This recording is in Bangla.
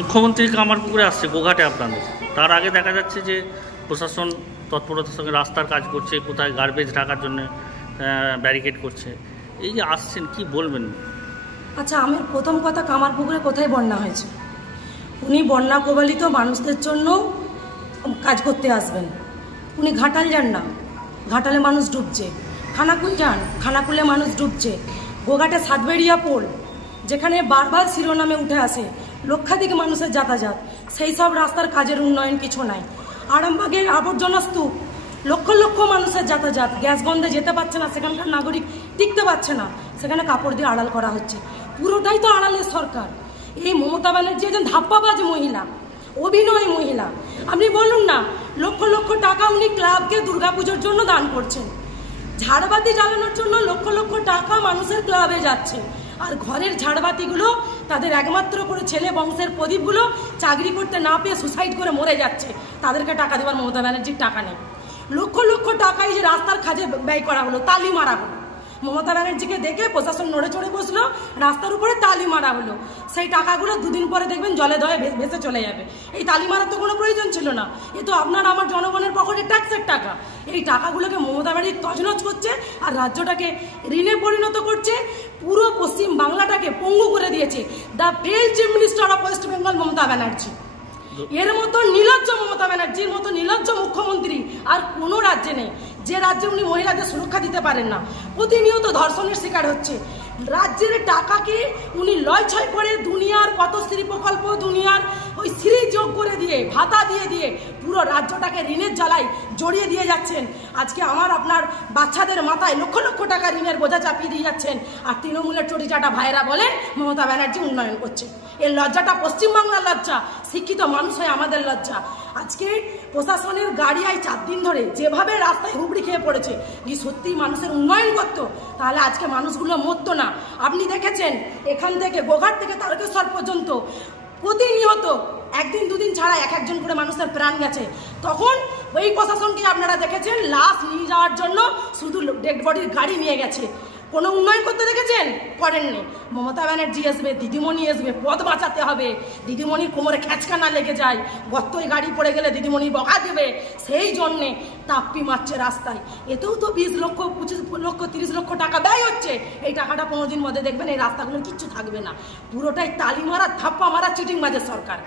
মুখ্যমন্ত্রী কামারপুকুরে আসছে গোঘাটে আপনাদের, তার আগে দেখা যাচ্ছে যে প্রশাসন তৎপরতার সঙ্গে রাস্তার কাজ করছে, কোথায় গার্বেজ ঢাকার জন্য ব্যারিকেড করছে। এই যে আসছেন কি বলবেন? আচ্ছা, আমি প্রথম কথা, কামারপুকুরে কোথায় বন্যা হয়েছে? উনি বন্যা কবলিত মানুষদের জন্য কাজ করতে আসবেন। উনি ঘাটাল যান না, ঘাটালে মানুষ ডুবছে। খানাকুল যান, খানাকুলে মানুষ ডুবছে। গোঘাটে সাতবেড়িয়া পোল, যেখানে বারবার শিরোনামে উঠে আসে লক্ষাধিক মানুষের যাতায়াত, সেই সব রাস্তার কাজের উন্নয়ন কিছু নাই। আরামবাগের আবর্জনা স্তূপ, লক্ষ লক্ষ মানুষের যাতায়াত, গ্যাস গন্ধে যেতে পারছে না, সেখানকার নাগরিক টিকতে পারছে না, সেখানে কাপড় দিয়ে আড়াল করা হচ্ছে। পুরোটাই তো আড়ালের সরকার। এই মমতা ব্যানার্জি একজন ধাপ্পাবাজ মহিলা, অভিনয় মহিলা। আপনি বলুন না, লক্ষ লক্ষ টাকা উনি ক্লাবকে দুর্গাপুজোর জন্য দান করছেন। ঝাড়বাতি জ্বালানোর জন্য লক্ষ লক্ষ টাকা মানুষের ক্লাবে যাচ্ছে। আর ঘরের ঝাড়বাতিগুলো তাদের একমাত্র করে ছেলে বংশের প্রদীপগুলো চাকরি করতে না পেয়ে সুসাইড করে মরে যাচ্ছে। তাদেরকে টাকা দেওয়ার মমতা ব্যানার্জির টাকা নেই। লক্ষ লক্ষ টাকা এই যে রাস্তার কাজে ব্যয় করা হলো, তালি মারা হলো। মমতা ব্যানার্জিকে দেখে প্রশাসন নড়ে চড়ে বসলো, রাস্তার উপরে তালি মারা হলো। সেই টাকাগুলো দুদিন পরে দেখবেন জলে ধয়ে ভেসে চলে যাবে। এই তালি মারার তো কোনো প্রয়োজন ছিল না। এ তো আপনার আমার জনগণের পকেটে ট্যাক্সের টাকা। এই টাকাগুলোকে মমতা ব্যানার্জি তছনছ করছে আর রাজ্যটাকে ঋণে পরিণত করছে। পুরো পশ্চিম বাংলাটাকে পঙ্গু করে দিয়েছে। The failed chief minister of West Bengal Mamata Banerjee. এর মতো নির্লজ্জ মমতা ব্যানার্জির মতো নির্লজ্জ মুখ্যমন্ত্রী আর কোনো রাজ্যে নেই। যে রাজ্যে উনি মহিলাদের সুরক্ষা দিতে পারেন না, প্রতিনিয়ত ধর্ষণের শিকার হচ্ছে। রাজ্যের টাকাকে উনি লয়ছয় করে দুনিয়ার পথশ্রী প্রকল্প, দুনিয়ার ওই শ্রী যোগ করে দিয়ে, ভাতা দিয়ে দিয়ে পুরো রাজ্যটাকে ঋণের জ্বালায় জড়িয়ে দিয়ে যাচ্ছেন। আজকে আমার আপনার বাচ্চাদের মাথায় লক্ষ লক্ষ টাকা ঋণের বোঝা চাপিয়ে দিয়ে যাচ্ছেন। আর তৃণমূলের চটিচাটা ভাইরা বলেন মমতা ব্যানার্জি উন্নয়ন করছে। এর লজ্জাটা পশ্চিমবাংলার লজ্জা, শিক্ষিত মানুষ হয় আমাদের লজ্জা। আজকে প্রশাসনের গাড়ি আই 4 দিন ধরে যেভাবে রাস্তায় হুবড়ি খেয়ে পড়েছে, কি সত্যি মানুষের উন্নয়ন করতো তাহলে আজকে মানুষগুলো মরতো না। আপনি দেখেছেন এখান থেকে গোঘাট থেকে তারকেশ্বর পর্যন্ত প্রতিনিয়ত একদিন দুদিন ছাড়া একজন করে মানুষের প্রাণ গেছে। তখন ওই প্রশাসনকে আপনারা দেখেছেন লাশ নিয়ে যাওয়ার জন্য শুধু ডেড বডির গাড়ি নিয়ে গেছে। কোনো উন্নয়ন করতে দেখেছেন? করেননি। মমতা ব্যানার্জি আসবে, দিদিমণি আসবে, পথ বাঁচাতে হবে, দিদিমণির কোমরে খ্যাচকানা লেগে যায়, গর্তই গাড়ি পড়ে গেলে দিদিমণি বকা দেবে, সেই জন্যে তাপ্পি মারছে রাস্তায়। এতেও তো 20 লক্ষ 25 লক্ষ 30 লক্ষ টাকা ব্যয় হচ্ছে। এই টাকাটা 15 দিন মধ্যে দেখবেন এই রাস্তাগুলো কিচ্ছু থাকবে না। পুরোটাই তালি মারা, ধাপ্পা মারা, চিটিংবাজের সরকার।